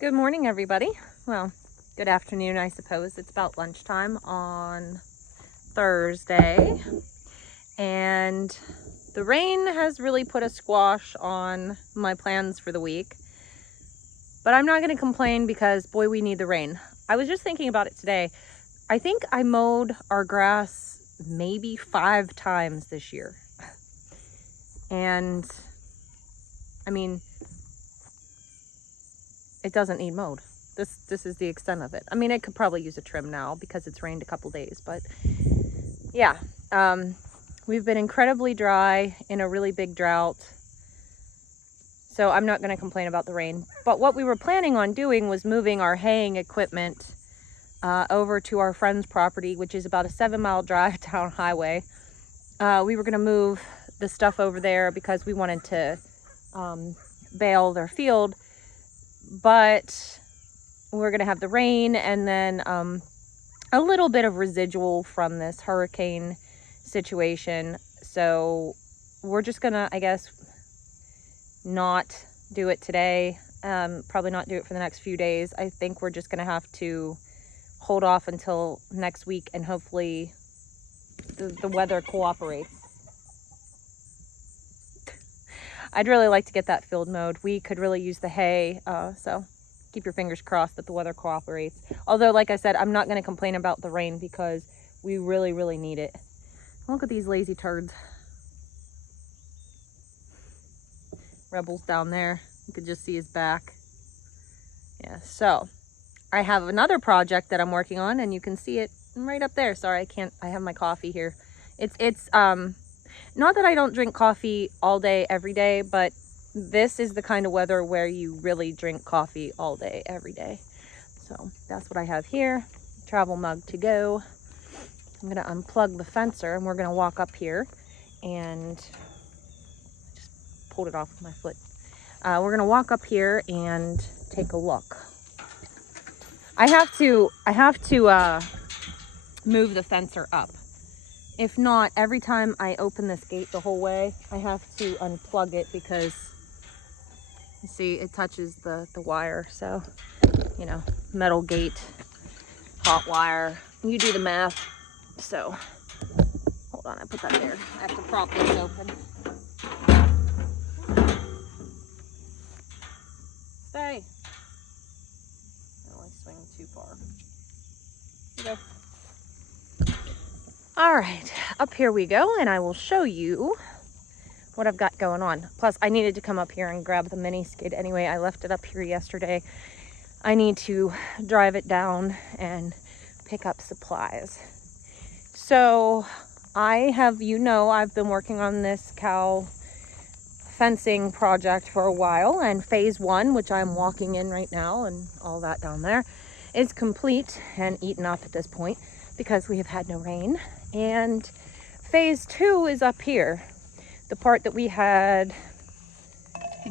Good morning, everybody. Well, good afternoon, I suppose. It's about lunchtime on Thursday, and the rain has really put a squash on my plans for the week. But I'm not going to complain because, boy, we need the rain. I was just thinking about it today. I think I mowed our grass maybe 5 times this year. And, I mean, it doesn't need mowed. This is the extent of it. I mean, it could probably use a trim now because it's rained a couple days, but yeah, we've been incredibly dry in a really big drought. So I'm not going to complain about the rain. But what we were planning on doing was moving our haying equipment over to our friend's property, which is about a 7-mile drive down highway. We were going to move the stuff over there because we wanted to bale their field, but we're going to have the rain and then a little bit of residual from this hurricane situation. So we're just going to, I guess, not do it today. Probably not do it for the next few days. I think we're just going to have to hold off until next week, and hopefully the weather cooperates. I'd really like to get that field mowed. We could really use the hay, so keep your fingers crossed that the weather cooperates. Although, like I said, I'm not going to complain about the rain because we really, really need it. Look at these lazy turds. Rebel's down there. You could just see his back. Yeah, so I have another project that I'm working on, and you can see it right up there. Sorry, I have my coffee here. It's not that I don't drink coffee all day, every day, but this is the kind of weather where you really drink coffee all day, every day. So that's what I have here. Travel mug to go. I'm going to unplug the fencer, and we're going to walk up here and just pulled it off with my foot. We're going to walk up here and take a look. I have to move the fencer up. If not, every time I open this gate the whole way, I have to unplug it because you see it touches the wire. So, you know, metal gate, hot wire, you do the math. So, hold on, I put that there. I have to prop this open. Stay. I don't want to swing too far. Here we go. All right, up here we go, and I will show you what I've got going on. Plus, I needed to come up here and grab the mini skid anyway. I left it up here yesterday. I need to drive it down and pick up supplies. So I've been working on this cow fencing project for a while, and phase 1, which I'm walking in right now and all that down there, is complete and eaten up at this point because we have had no rain. And phase 2 is up here, the part that we had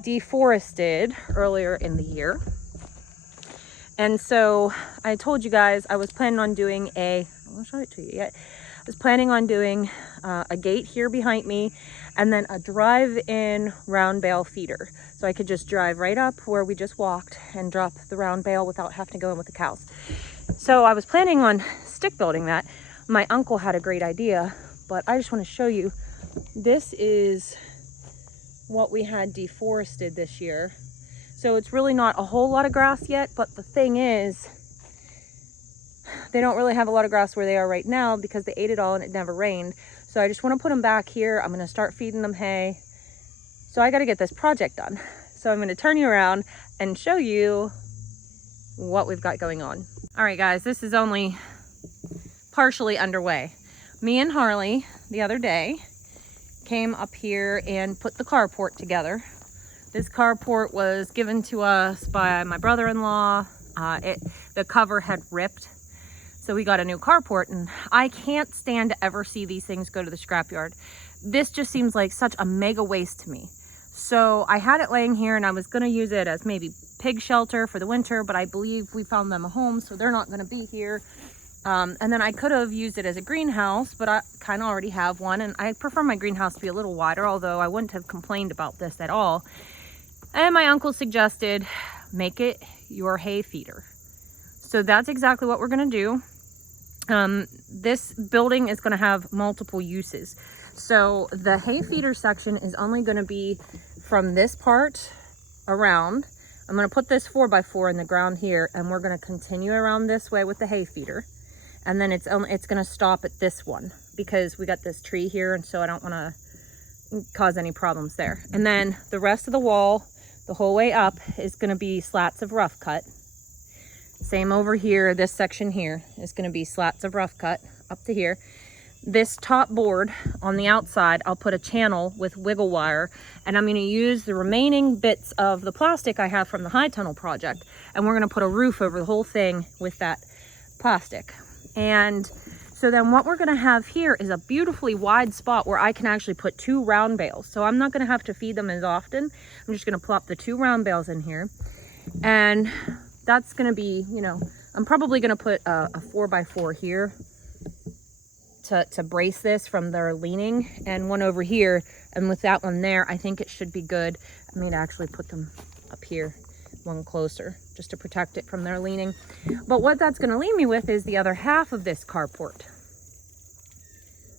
deforested earlier in the year. And so I told you guys I was planning on doing I won't show it to you yet. I was planning on doing a gate here behind me, and then a drive-in round bale feeder. So I could just drive right up where we just walked and drop the round bale without having to go in with the cows. So I was planning on stick building that. My uncle had a great idea, but I just want to show you. This is what we had deforested this year. So it's really not a whole lot of grass yet, but the thing is, they don't really have a lot of grass where they are right now because they ate it all and it never rained. So I just want to put them back here. I'm going to start feeding them hay. So I got to get this project done. So I'm going to turn you around and show you what we've got going on. All right, guys, this is only partially underway. Me and Harley the other day came up here and put the carport together. This carport was given to us by my brother-in-law. The cover had ripped, so we got a new carport, and I can't stand to ever see these things go to the scrapyard. This just seems like such a mega waste to me. So I had it laying here, and I was going to use it as maybe pig shelter for the winter, but I believe we found them a home, so they're not going to be here. And then I could have used it as a greenhouse, but I kind of already have one, and I prefer my greenhouse to be a little wider, although I wouldn't have complained about this at all. And my uncle suggested make it your hay feeder. So that's exactly what we're gonna do. This building is gonna have multiple uses. So the hay feeder section is only gonna be from this part around. I'm gonna put this 4x4 in the ground here, and we're gonna continue around this way with the hay feeder. And then it's gonna stop at this one because we got this tree here, and so I don't wanna cause any problems there. And then the rest of the wall, the whole way up, is gonna be slats of rough cut. Same over here, this section here is gonna be slats of rough cut up to here. This top board on the outside, I'll put a channel with wiggle wire, and I'm gonna use the remaining bits of the plastic I have from the high tunnel project, and we're gonna put a roof over the whole thing with that plastic. And so then what we're gonna have here is a beautifully wide spot where I can actually put 2 round bales. So I'm not gonna have to feed them as often. I'm just gonna plop the 2 round bales in here. And that's gonna be, you know, I'm probably gonna put a 4x4 here to brace this from their leaning, and one over here, and with that one there, I think it should be good. I may actually put them up here, one closer, just to protect it from their leaning. But what that's going to leave me with is the other half of this carport.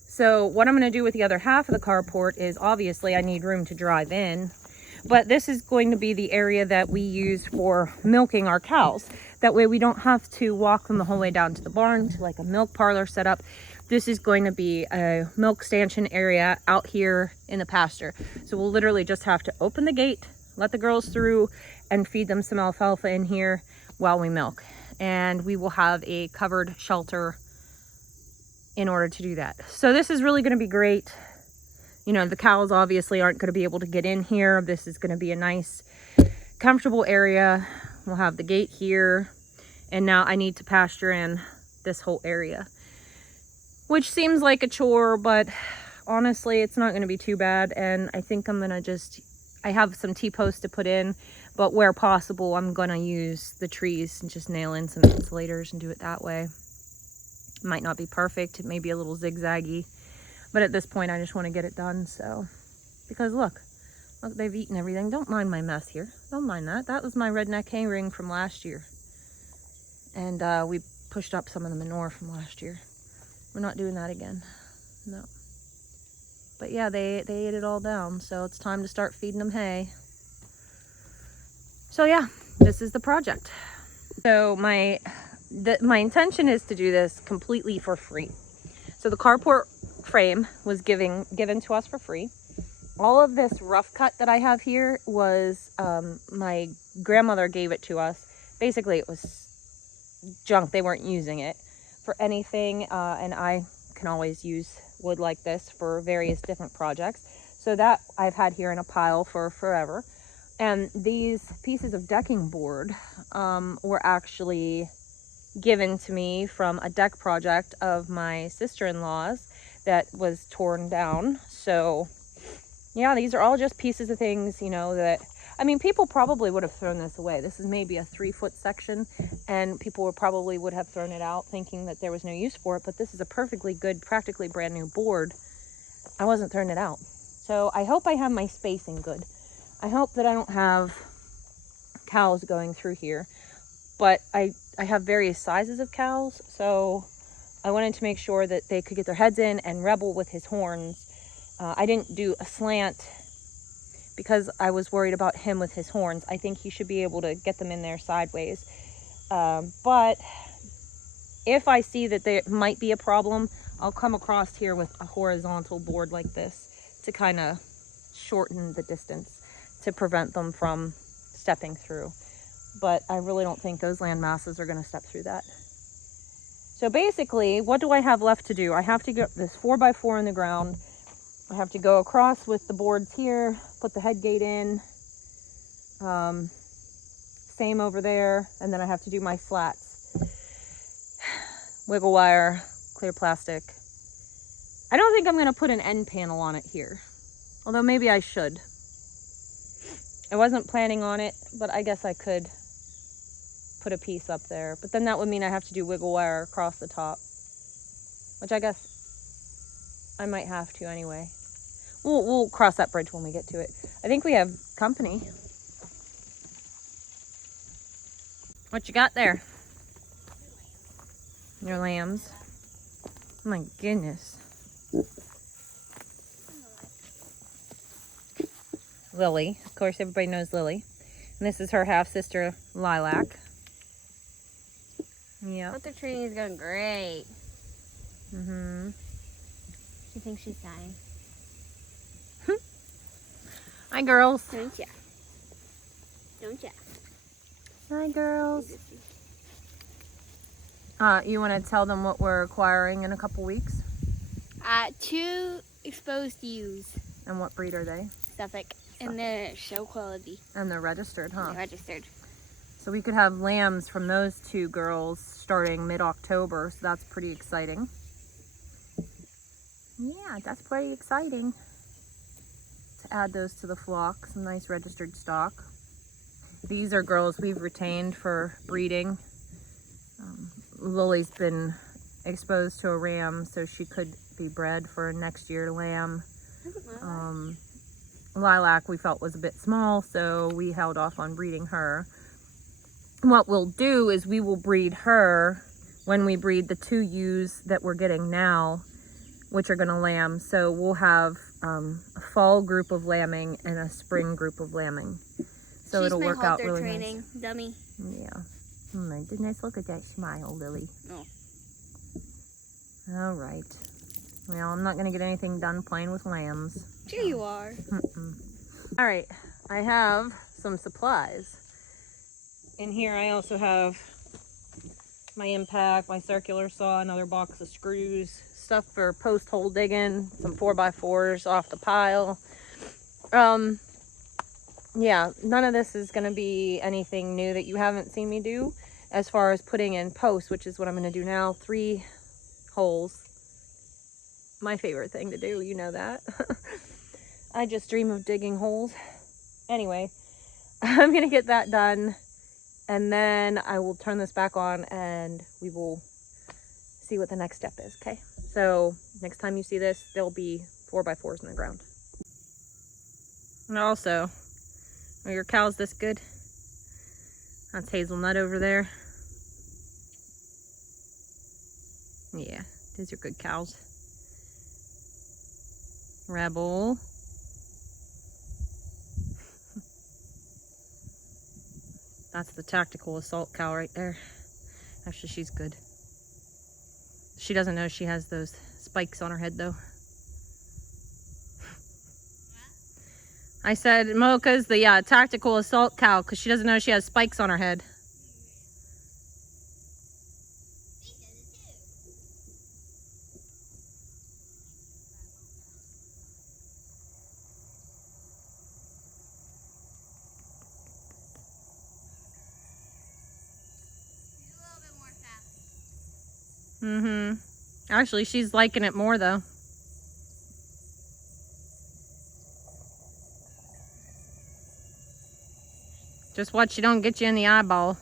So what I'm going to do with the other half of the carport is, obviously I need room to drive in, but this is going to be the area that we use for milking our cows. That way we don't have to walk them the whole way down to the barn to like a milk parlor setup. This is going to be a milk stanchion area out here in the pasture. So we'll literally just have to open the gate, let the girls through, and feed them some alfalfa in here while we milk. And we will have a covered shelter in order to do that. So this is really going to be great. You know, the cows obviously aren't going to be able to get in here. This is going to be a nice, comfortable area. We'll have the gate here. And now I need to pasture in this whole area, which seems like a chore, but honestly, it's not going to be too bad. And I think I'm going to I have some T-posts to put in, but where possible, I'm going to use the trees and just nail in some insulators and do it that way. It might not be perfect. It may be a little zigzaggy, but at this point, I just want to get it done. So, because look, they've eaten everything. Don't mind my mess here. Don't mind that. That was my redneck hay ring from last year. And we pushed up some of the manure from last year. We're not doing that again. No. But yeah, they ate it all down. So it's time to start feeding them hay. So yeah, this is the project. So my intention is to do this completely for free. So the carport frame was given to us for free. All of this rough cut that I have here was, my grandmother gave it to us. Basically, it was junk. They weren't using it for anything, and I can always use wood like this for various different projects. So that I've had here in a pile for forever. And these pieces of decking board were actually given to me from a deck project of my sister-in-law's that was torn down. So yeah, these are all just pieces of things, you know, that, I mean, people probably would have thrown this away. This is maybe a 3-foot section, and people probably would have thrown it out thinking that there was no use for it, but this is a perfectly good, practically brand new board. I wasn't throwing it out. So I hope I have my spacing good. I hope that I don't have cows going through here, but I have various sizes of cows, so I wanted to make sure that they could get their heads in, and Rebel with his horns. I didn't do a slant because I was worried about him with his horns. I think he should be able to get them in there sideways. But if I see that there might be a problem, I'll come across here with a horizontal board like this to kind of shorten the distance to prevent them from stepping through. But I really don't think those land masses are going to step through that. So basically, what do I have left to do? I have to get this 4x4 in the ground. I have to go across with the boards here, put the head gate in, same over there, and then I have to do my slats. Wiggle wire, clear plastic. I don't think I'm going to put an end panel on it here, although maybe I should. I wasn't planning on it, but I guess I could put a piece up there. But then that would mean I have to do wiggle wire across the top, which I guess I might have to anyway. We'll cross that bridge when we get to it. I think we have company. What you got there? Your lambs. Oh my goodness. Lily. Of course, everybody knows Lily. And this is her half-sister, Lilac. Yeah. But the training is going great. Mm-hmm. She thinks she's dying. Hi, girls. Don't ya? Don't ya? Hi, girls. You want to tell them what we're acquiring in a couple weeks? 2 exposed ewes. And what breed are they? Suffolk. And they're show quality. And they're registered, huh? They're registered. So we could have lambs from those 2 girls starting mid-October, so that's pretty exciting. Yeah, that's pretty exciting to add those to the flock, some nice registered stock. These are girls we've retained for breeding. Lily's been exposed to a ram, so she could be bred for next year lamb. Lilac we felt was a bit small, so we held off on breeding her. What we'll do is we will breed her when we breed the 2 ewes that we're getting now, which are going to lamb. So we'll have a fall group of lambing and a spring group of lambing. So it'll work out really nice. Dummy. Yeah. Oh my goodness, look at that smile, Lily. Oh. All right. Well, I'm not going to get anything done playing with lambs. Sure you are. All right, I have some supplies. In here I also have my impact, my circular saw, another box of screws, stuff for post hole digging, some 4x4s off the pile. Yeah, none of this is going to be anything new that you haven't seen me do as far as putting in posts, which is what I'm going to do now. 3 holes. My favorite thing to do, you know that. I just dream of digging holes. Anyway, I'm going to get that done, and then I will turn this back on and we will see what the next step is, okay? So next time you see this, there'll be 4x4s in the ground. And also, are your cows this good? That's Hazelnut over there. Yeah, these are good cows. Rebel. That's the tactical assault cow right there. Actually, she's good. She doesn't know she has those spikes on her head though. I said Mocha's the tactical assault cow because she doesn't know she has spikes on her head. Mm-hmm. Actually, she's liking it more though. Just watch she don't get you in the eyeball.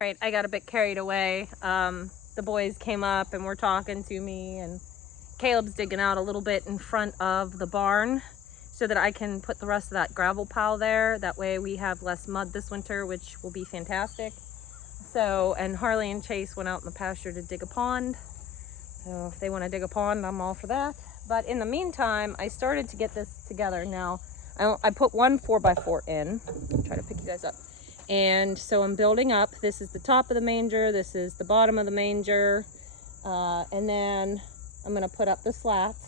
Right, I got a bit carried away. The boys came up and were talking to me, and Caleb's digging out a little bit in front of the barn so that I can put the rest of that gravel pile there. That way we have less mud this winter, which will be fantastic. So, and Harley and Chase went out in the pasture to dig a pond. So if they want to dig a pond, I'm all for that. But in the meantime, I started to get this together. Now, I put one 4x4 in. I'll try to pick you guys up. And so I'm building up. This is the top of the manger. This is the bottom of the manger. And then I'm going to put up the slats.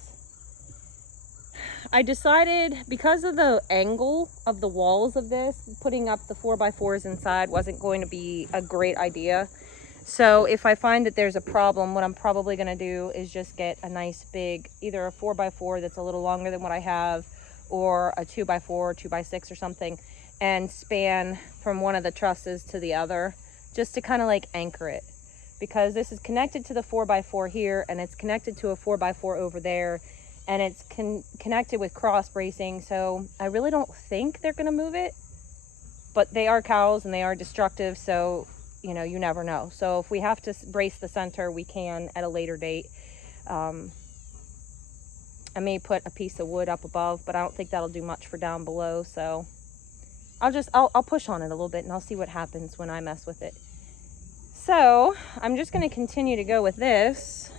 I decided, because of the angle of the walls of this, putting up the 4x4s inside wasn't going to be a great idea. So if I find that there's a problem, what I'm probably going to do is just get a nice big, either a 4x4 that's a little longer than what I have, or a 2x4, 2x6 or something, and span from one of the trusses to the other, just to kind of like anchor it. Because this is connected to the 4x4 here, and it's connected to a 4x4 over there, and it's connected with cross bracing, so I really don't think they're gonna move it, but they are cows and they are destructive, so you know, you never know. So if we have to brace the center, we can at a later date. And I may put a piece of wood up above, but I don't think that'll do much for down below. So I'll push on it a little bit and I'll see what happens when I mess with it. So I'm just going to continue to go with this.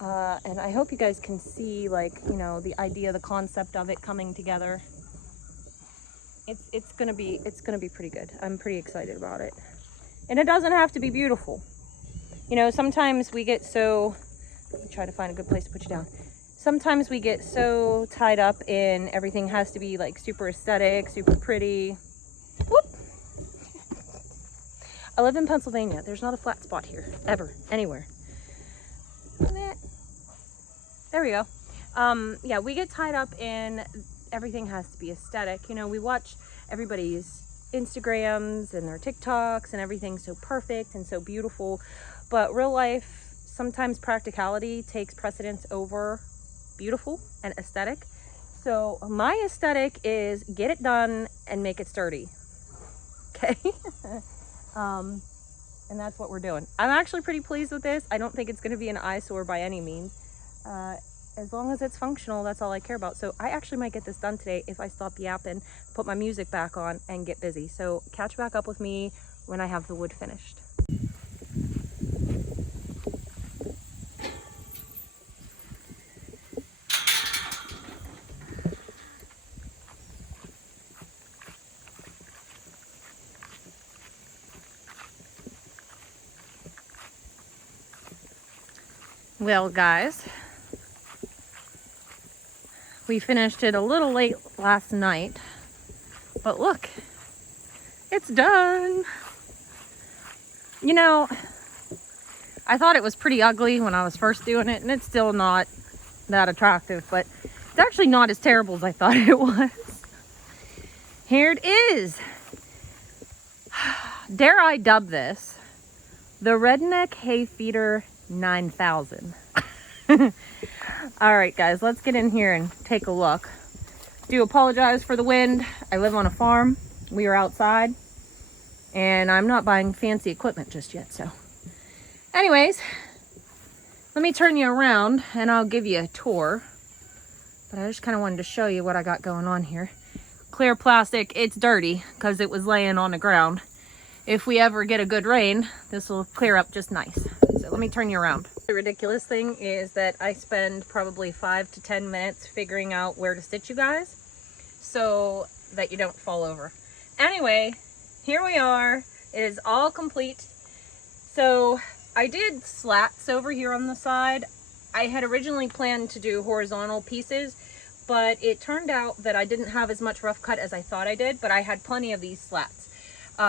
And I hope you guys can see, like, you know, the idea, the concept of it coming together. It's gonna be pretty good. I'm pretty excited about it. And it doesn't have to be beautiful. You know, sometimes we get so, let me try to find a good place to put you down. Sometimes we get so tied up in everything has to be like super aesthetic, super pretty. Whoop! I live in Pennsylvania. There's not a flat spot here, ever, anywhere. There we go. Yeah, we get tied up in everything has to be aesthetic. You know, we watch everybody's Instagrams and their TikToks and everything's so perfect and so beautiful. But real life, sometimes practicality takes precedence over beautiful and aesthetic. So my aesthetic is get it done and make it sturdy. Okay? And that's what we're doing. I'm actually pretty pleased with this. I don't think it's going to be an eyesore by any means. As long as it's functional, that's all I care about. So I actually might get this done today if I stop yapping, put my music back on, and get busy. So catch back up with me when I have the wood finished. Well, guys, we finished it a little late last night, but look, it's done. You know, I thought it was pretty ugly when I was first doing it, and it's still not that attractive, but it's actually not as terrible as I thought it was. Here it is. Dare I dub this the Redneck Hay Feeder 9000. All right, guys, let's get in here and take a look. Do apologize for the wind. I live on a farm. We are outside, and I'm not buying fancy equipment just yet. So anyways, let me turn you around and I'll give you a tour. But I just kind of wanted to show you what I got going on here. Clear plastic. It's dirty because it was laying on the ground. If we ever get a good rain, this will clear up just nice. So let me turn you around. The ridiculous thing is that I spend probably 5 to 10 minutes figuring out where to stitch you guys so that you don't fall over. Anyway, here we are. It is all complete. So I did slats over here on the side. I had originally planned to do horizontal pieces, but it turned out that I didn't have as much rough cut as I thought I did, but I had plenty of these slats.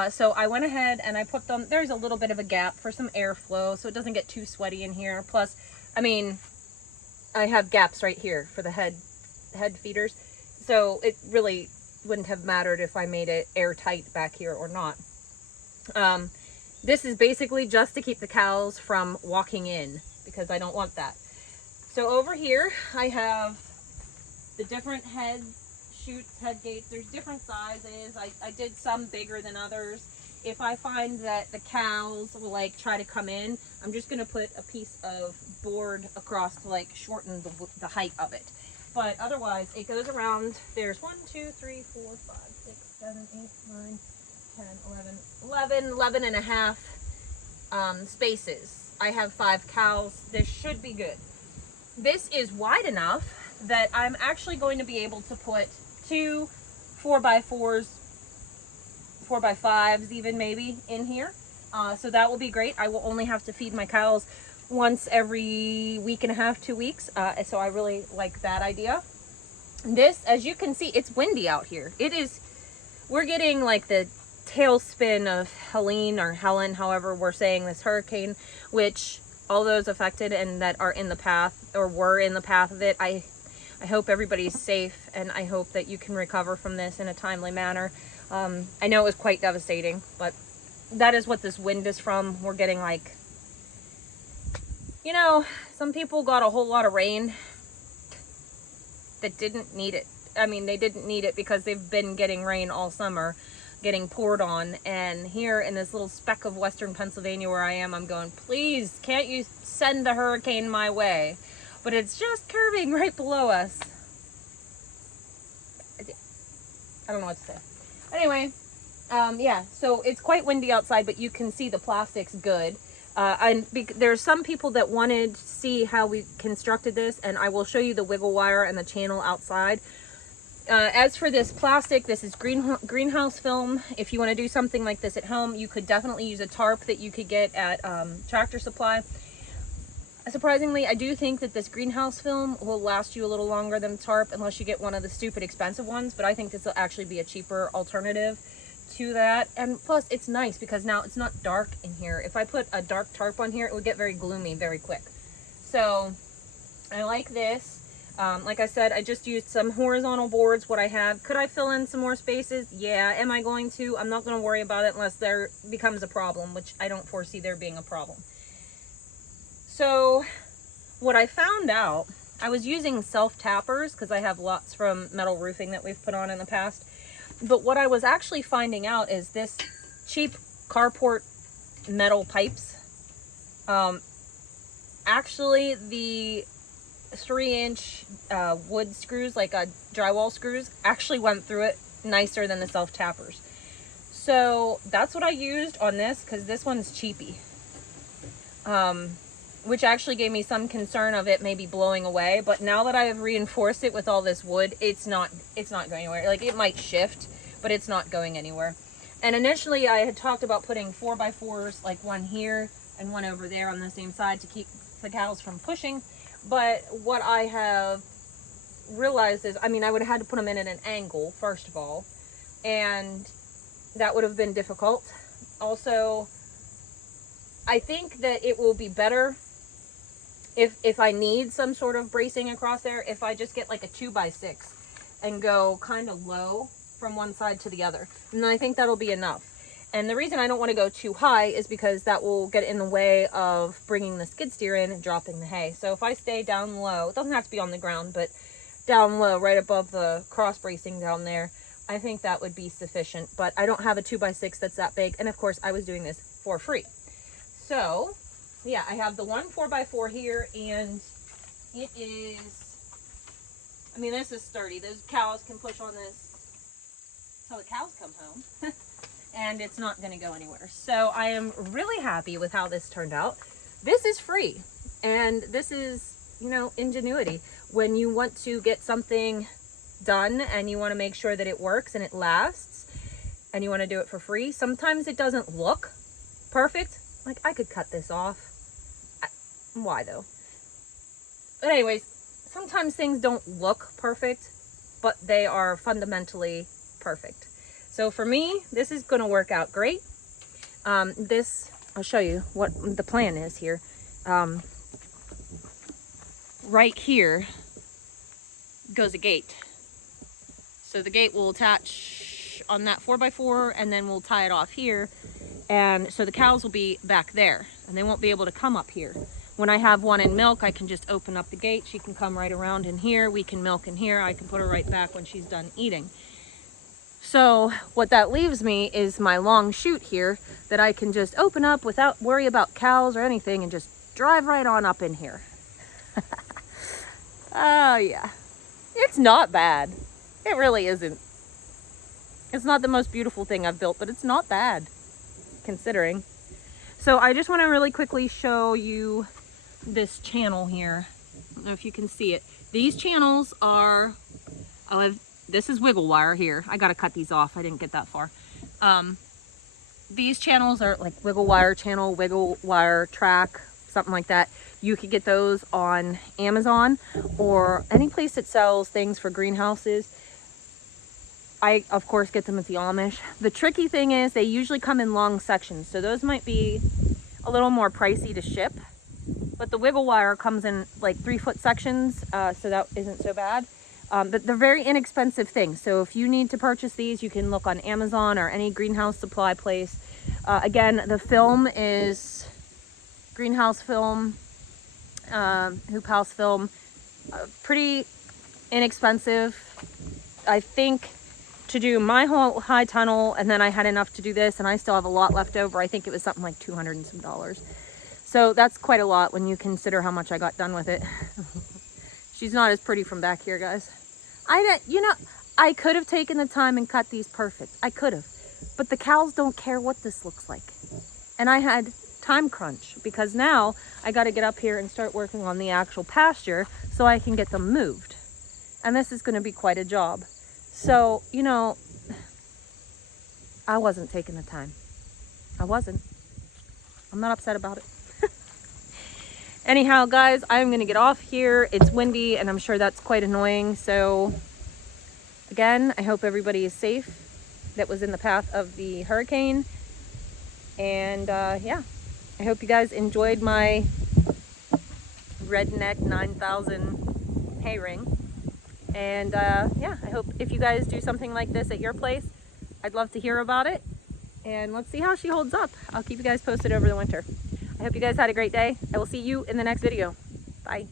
So I went ahead and I put them, there's a little bit of a gap for some airflow so it doesn't get too sweaty in here. Plus, I mean, I have gaps right here for the head feeders. So it really wouldn't have mattered if I made it airtight back here or not. This is basically just to keep the cows from walking in because I don't want that. So over here, I have the different head chutes, head gates. There's different sizes. I did some bigger than others. If I find that the cows will like try to come in, I'm just going to put a piece of board across to like shorten the height of it. But otherwise, it goes around. There's 1, 2, 3, 4, 5, 6, 7, 8, 9, 10, 11 and a half spaces. I have 5 cows. This should be good. This is wide enough that I'm actually going to be able to put 2 4x4s, 4x5s even maybe in here. So that will be great. I will only have to feed my cows once every week and a half, 2 weeks. So I really like that idea. This, as you can see, it's windy out here. It is, we're getting like the tailspin of Helene or Helen, however we're saying this hurricane, which all those affected and that are in the path or were in the path of it, I hope everybody's safe and I hope that you can recover from this in a timely manner. I know it was quite devastating, but that is what this wind is from. We're getting like, you know, some people got a whole lot of rain that didn't need it. I mean, they didn't need it because they've been getting rain all summer, getting poured on. And here in this little speck of Western Pennsylvania where I am, I'm going, please, can't you send the hurricane my way? but it's just curving right below us. I don't know what to say. Anyway, yeah, so it's quite windy outside, but you can see the plastic's good. There's some people that wanted to see how we constructed this, and I will show you the wiggle wire and the channel outside. As for this plastic, this is greenhouse film. If you want to do something like this at home, you could definitely use a tarp that you could get at Tractor Supply. Surprisingly, I do think that this greenhouse film will last you a little longer than tarp, unless you get one of the stupid expensive ones, but I think this will actually be a cheaper alternative to that. And plus, it's nice because now it's not dark in here. If I put a dark tarp on here, it would get very gloomy very quick. So I like this. Like I said, I just used some horizontal boards, what I have. Could I fill in some more spaces? Yeah. Am I going to? I'm not going to worry about it unless there becomes a problem, which I don't foresee there being a problem. So what I found out, I was using self-tappers because I have lots from metal roofing that we've put on in the past. But what I was actually finding out is this cheap Carport metal pipes. Actually, the 3-inch wood screws, like drywall screws, actually went through it nicer than the self-tappers. So that's what I used on this, because this one's cheapy. Which actually gave me some concern of it maybe blowing away. But now that I have reinforced it with all this wood, it's not going anywhere. Like, it might shift, but it's not going anywhere. And initially I had talked about putting 4x4s, like one here and one over there on the same side to keep the cows from pushing. But what I have realized is, I mean, I would have had to put them in at an angle, first of all, and that would have been difficult. Also, I think that it will be better if I need some sort of bracing across there, if I just get like a 2x6 and go kind of low from one side to the other. And then I think that'll be enough. And the reason I don't want to go too high is because that will get in the way of bringing the skid steer in and dropping the hay. So if I stay down low, it doesn't have to be on the ground, but down low, right above the cross bracing down there, I think that would be sufficient. But I don't have a 2x6 that's that big. And of course, I was doing this for free. So yeah, I have the one 4x4 here, and it is, I mean, this is sturdy. Those cows can push on this till the cows come home. And it's not going to go anywhere. So I am really happy with how this turned out. This is free, and this is, you know, ingenuity. When you want to get something done and you want to make sure that it works and it lasts, and you want to do it for free, sometimes it doesn't look perfect. Like, I could cut this off. Why though? But anyways, sometimes things don't look perfect, but they are fundamentally perfect. So for me, this is going to work out great. I'll show you what the plan is here. Right here goes a gate. So the gate will attach on that 4x4, and then we'll tie it off here. And so the cows will be back there, and they won't be able to come up here. When I have one in milk, I can just open up the gate. She can come right around in here. We can milk in here. I can put her right back when she's done eating. So what that leaves me is my long chute here that I can just open up without worry about cows or anything, and just drive right on up in here. Oh yeah, it's not bad. It really isn't. It's not the most beautiful thing I've built, but it's not bad considering. So I just want to really quickly show you this channel here. I don't know if you can see it. These channels are, this is wiggle wire here. I got to cut these off. I didn't get that far. These channels are like wiggle wire channel, wiggle wire track, something like that. You could get those on Amazon or any place that sells things for greenhouses. I, of course, get them at the Amish. The tricky thing is they usually come in long sections, so those might be a little more pricey to ship. But the wiggle wire comes in like 3-foot sections, so that isn't so bad. But they're very inexpensive things. So if you need to purchase these, you can look on Amazon or any greenhouse supply place. Again, the film is greenhouse film, hoop house film, pretty inexpensive. I think to do my whole high tunnel, and then I had enough to do this, and I still have a lot left over. I think it was something like $200 and some. So that's quite a lot when you consider how much I got done with it. She's not as pretty from back here, guys. You know, I could have taken the time and cut these perfect. I could have. But the cows don't care what this looks like. And I had time crunch because now I got to get up here and start working on the actual pasture so I can get them moved. And this is going to be quite a job. So, you know, I wasn't taking the time. I wasn't. I'm not upset about it. Anyhow, guys, I'm going to get off here. It's windy and I'm sure that's quite annoying. So again, I hope everybody is safe that was in the path of the hurricane. And yeah, I hope you guys enjoyed my redneck 9,000 hay ring. And yeah, I hope if you guys do something like this at your place, I'd love to hear about it. And let's see how she holds up. I'll keep you guys posted over the winter. I hope you guys had a great day. I will see you in the next video. Bye.